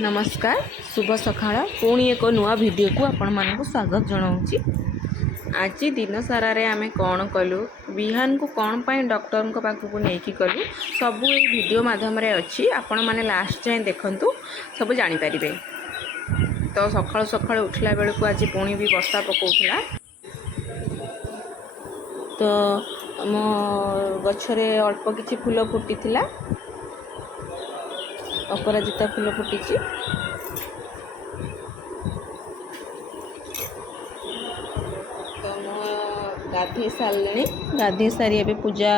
नमस्कार शुभ सकाळ पुणी एक नुआ वीडियो को आपण मानक स्वागत जनाऊँगी। आज दिन सारा रे आमे कौन कलु बिहान को कौन पाई डॉक्टर को पाखक नहीं कलु सबू ये वीडियो माध्यम रे अच्छी आपण माने लास्ट जाए देखंतु सब जानि परिबे। तो सकाळ सकाळ उठला बेल को आज पुणी भी वर्षा पकाउथला तो मो गछरे अल्प किछि फूल फुटी अपराजिता फूल फुटी तो गाधे सारे गाधे सारी ए पूजा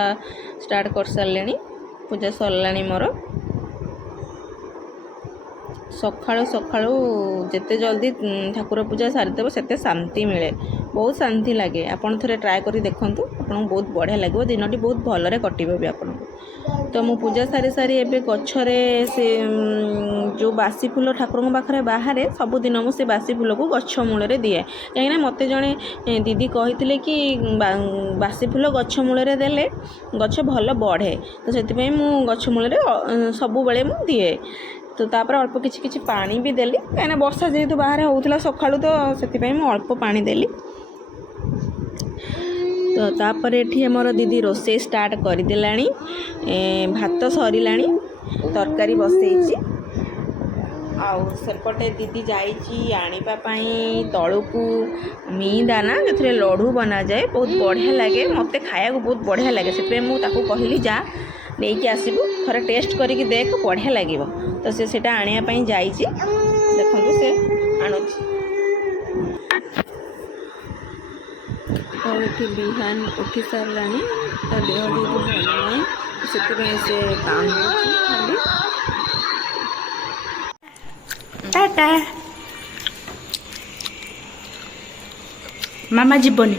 स्टार्ट कर सारे पूजा सरला मोर सकाळु सकाळु जिते जल्दी ठाकुर पूजा सारीदेव सेते शांति मिले बहुत शांति लगे। आपन थरे ट्राए करी देखंतु आपन बहुत बढ़िया लगे दिनटी बहुत भलरे कटिबो भी आपन। तो मु पूजा सारी सारी एबे गछरे से जो बासी फूल ठाकुर पाखे बाहर सबुदिन मुझे बासी फूल को गछ मूल दिए कहीं मत जड़े दीदी कही कि बासी फूल गछ मूल देले गछ भल बढ़े तो से मु गछ मूल सब बेले मु दिए। तो तापर अल्प किछि किछि पानी भी देली कहीं वर्षा जेहेतु बाहर होउथला सकाळु तो से मु अल्प पानी देली। तो तापर एठी हमर दीदी रोसे स्टार्ट कर देलानी भात सरिलानी तरकारी बसैची आउ सेपटे दीदी जाइची आनिबा पई तळु को मी दाना जो लड्डू बना जाए बहुत बढ़िया लगे मते खाया को बहुत बढ़िया लगे से मु ताको कहली जा नहीं कि आसबू थोड़ा टेस्ट करके देख बढ़िया लगे तो सेटा आनिया पई जाइची देखंतु से आणुची। तो ये बिहान उठी सारानी ता देह टी भल ना से कांदुची खाली टाटा मामा जीवनी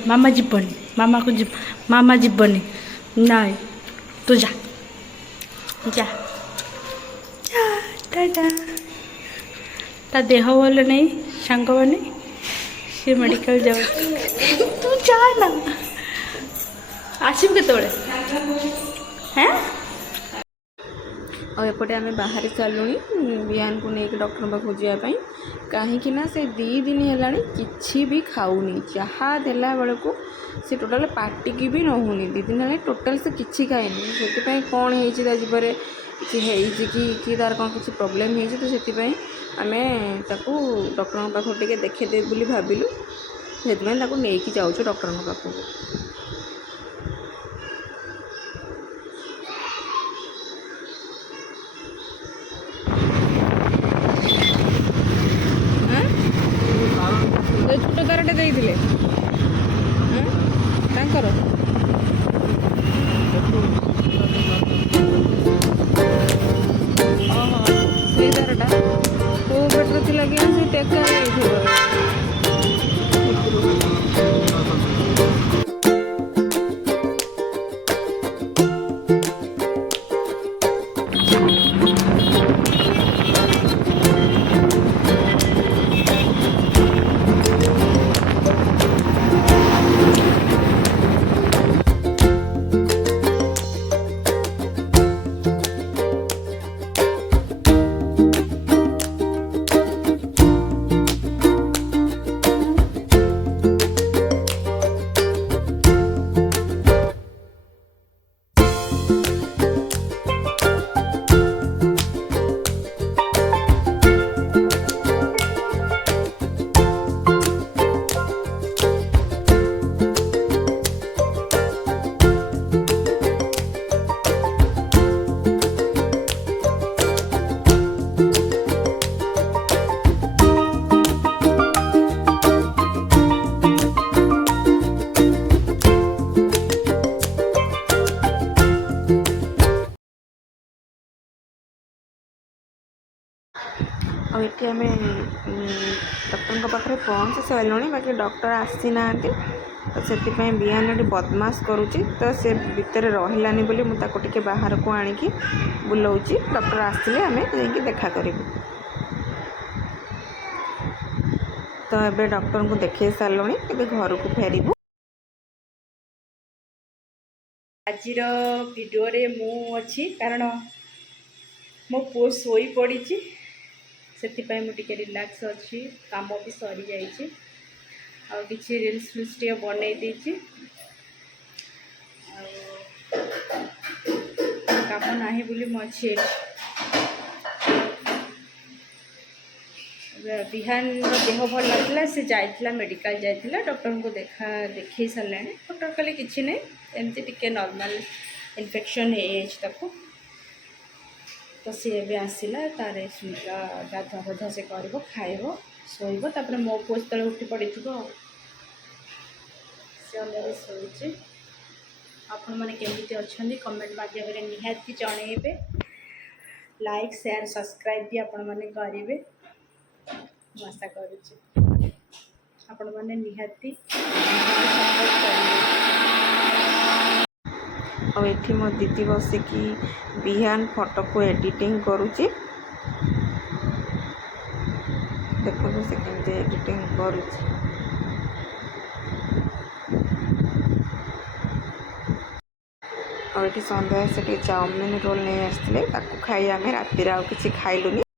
मामा को मामा जीवनी नहीं तू जा जा टाटा ता देह भल नहीं सांग मैंने सी मेडिकल जाऊ तू जा ना आसब के हैं और एपटे आम बाहर सारूँ बिहान को लेकिन डॉक्टर पाखु जावाई कहीं से 2 दिन है कि भी खाऊनी जहाँ देला बेल को से टोटाल पार्टिकी भी नहुनी 2 दिन है टोटाल से किसी खाएनी से कौन है जीवन कि तार कौन किसी प्रोब्लेम है तो से आम डॉक्टर पाखु टे देखेदे बोली भाविलु से नहीं जाऊँ डॉक्टर पाखु। छोट कारटे देते से तारटा को पेटर थी लगे से टेका और ये आम डॉक्टर पाखे पहुँच सारे बाकी डॉक्टर आसी ना तो से बिहान बदमाश करुच्ची तो से भितर रही बोली मुझे बाहर को आणिकी बुलाऊँगी डॉक्टर आसिले आम जा देखा करूँ। तो ये डॉक्टर को देखे सारे ए घर को फेरबू। आज वीडियो रे मु अच्छी कारण मो पुओ शोई पड़ी ସେଥିପାଇଁ ମୁଁ ଟିକେ ରିଲାକ୍ସ ଅଛି। କାମ ବି ସରିଯାଇଛି ଆଉ କିଛି ରିଲ୍ସ ଫିଲ୍ସ ଟିକେ ବନେଇ ଦେଇଛି। ଆଉ କାମ ନାହିଁ ବୋଲି ମୁଁ ଅଛି ଏଠି। ବିହାନର ଦେହ ଭଲ ନଥିଲା, ସେ ଯାଇଥିଲା ମେଡ଼ିକାଲ ଯାଇଥିଲା, ଡକ୍ଟରଙ୍କୁ ଦେଖେଇ ସାରିଲାଣି। ଡକ୍ଟର କହିଲେ କିଛି ନାହିଁ, ଏମିତି ଟିକେ ନର୍ମାଲ ଇନଫେକ୍ସନ୍ ହେଇଯାଇଛି ତାକୁ। ତ ସିଏ ଏବେ ଆସିଲା, ତାର ଗାଧୁଆ ପାଧୁଆ ସେ କରିବ, ଖାଇବ, ଶୋଇବ। ତାପରେ ମୋ ପୁଅ ଯେତେବେଳେ ଉଠି ପଡ଼ିଥିବ ସେ ଅଲରେଡ଼ି ଶୋଇଛି। ଆପଣମାନେ କେମିତି ଅଛନ୍ତି କମେଣ୍ଟ ମାଧ୍ୟମରେ ନିହାତି ଜଣେଇବେ। ଲାଇକ୍ ସେୟାର ସବସ୍କ୍ରାଇବ୍ ବି ଆପଣମାନେ କରିବେ, ମୁଁ ଆଶା କରୁଛି। ଆପଣମାନେ ନିହାତି ସପୋର୍ଟ କରିବେ। ଆଉ ଏଠି ମୋ ଦିଦି ବସିକି ବିହାନ ଫଟୋକୁ ଏଡ଼ିଟିଂ କରୁଛି। ଦେଖନ୍ତୁ ସେ କେମିତି ଏଡ଼ିଟିଂ କରୁଛି। ଆଉ ଏଠି ସନ୍ଧ୍ୟାରେ ସେ ଟିକେ ଚାଉମିନ ରୋଲ୍ ନେଇ ଆସିଥିଲେ, ତାକୁ ଖାଇ ଆମେ ରାତିରେ ଆଉ କିଛି ଖାଇଲୁନି।